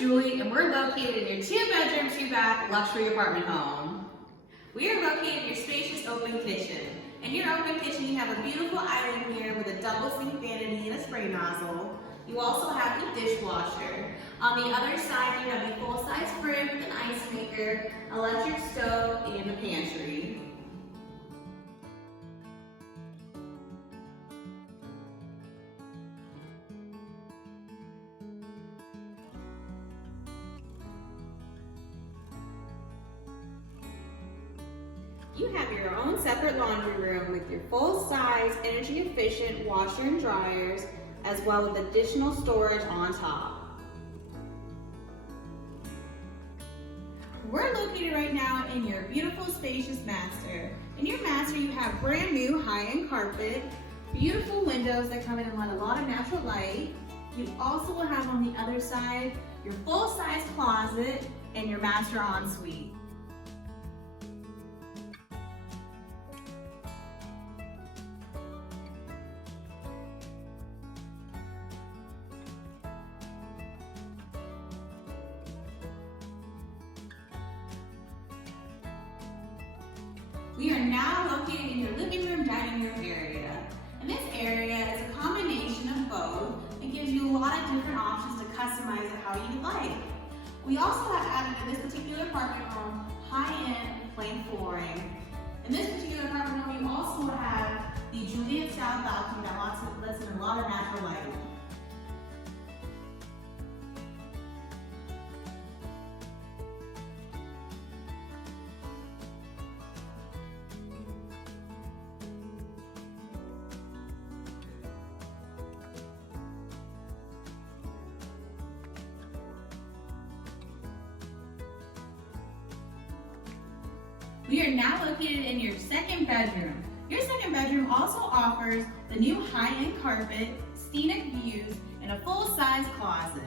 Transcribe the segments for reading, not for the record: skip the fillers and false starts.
Julie, and we're located in your 2-bedroom, 2-bath luxury apartment home. We are located in your spacious open kitchen. In your open kitchen, you have a beautiful island here with a double sink vanity and a spray nozzle. You also have the dishwasher. On the other side, you have the full-size fridge with an ice maker, electric stove, and the pantry. You have your own separate laundry room with your full-size, energy-efficient washer and dryers, as well as additional storage on top. We're located right now in your beautiful, spacious master. In your master, you have brand new high-end carpet, beautiful windows that come in and let a lot of natural light. You also will have on the other side your full-size closet and your master ensuite. We are now located in your living room, dining room area. And this area is a combination of both and gives you a lot of different options to customize it how you like. We also have added to this particular apartment home high-end plain flooring. In this particular apartment home, you also have the Juliet-style balcony that lets in a lot of natural light. We are now located in your second bedroom. Your second bedroom also offers the new high-end carpet, scenic views, and a full-size closet.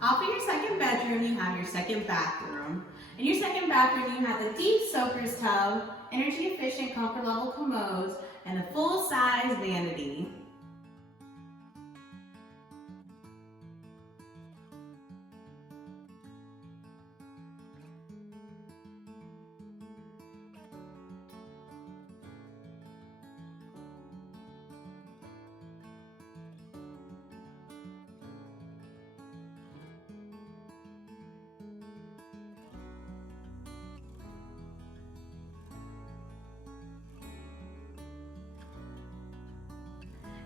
Off of your second bedroom, you have your second bathroom. In your second bathroom, you have the deep soaker's tub, energy-efficient comfort level commodes, and a full-size vanity.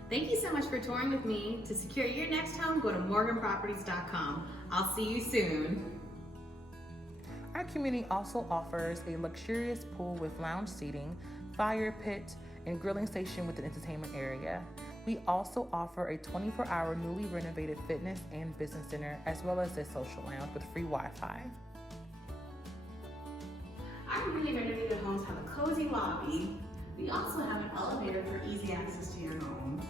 Thank you so much for touring with me. To secure your next home, go to morganproperties.com. I'll see you soon. Our community also offers a luxurious pool with lounge seating, fire pit, and grilling station with an entertainment area. We also offer a 24-hour newly renovated fitness and business center, as well as a social lounge with free Wi-Fi. Our newly renovated homes have a cozy lobby. We also have an elevator for easy access to your home.